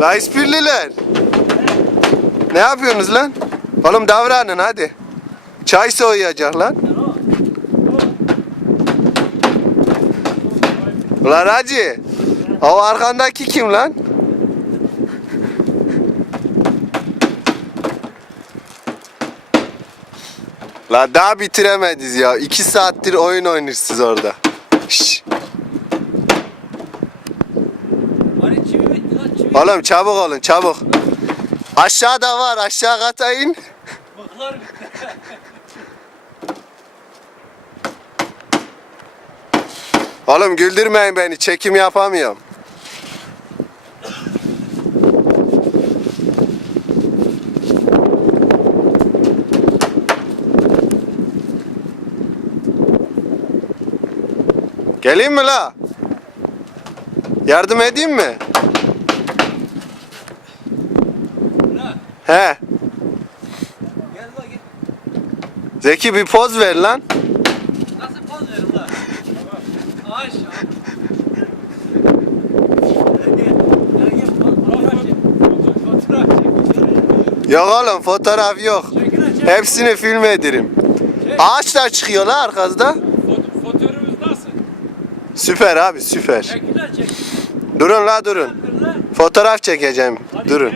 La İspirliler. Ne yapıyorsunuz lan? Oğlum davranın hadi. Çay soğuyacak lan. Ulan hacı. O arkandaki kim lan? La daha bitiremediniz ya. İki saattir oyun oynuyorsunuz orada. Şşş. Oğlum çabuk olun çabuk. Aşağıda var aşağı kata in. Oğlum güldürmeyin beni çekim yapamıyorum. Geleyim mi la? Yardım edeyim mi? He. Zeki bir poz ver lan. Nasıl poz verin la? Ayşe. Gel gel. Gel gel. Fotoğraf çek. Fotoğraf çek. Yok oğlum fotoğraf yok. Lan. Hepsini film ederim. Ağaçlar çıkıyor la arkada. Foto- Fotoğrafımız nasıl? Süper abi süper. Lan. Durun la durun. Lan. Fotoğraf çekeceğim. Durun.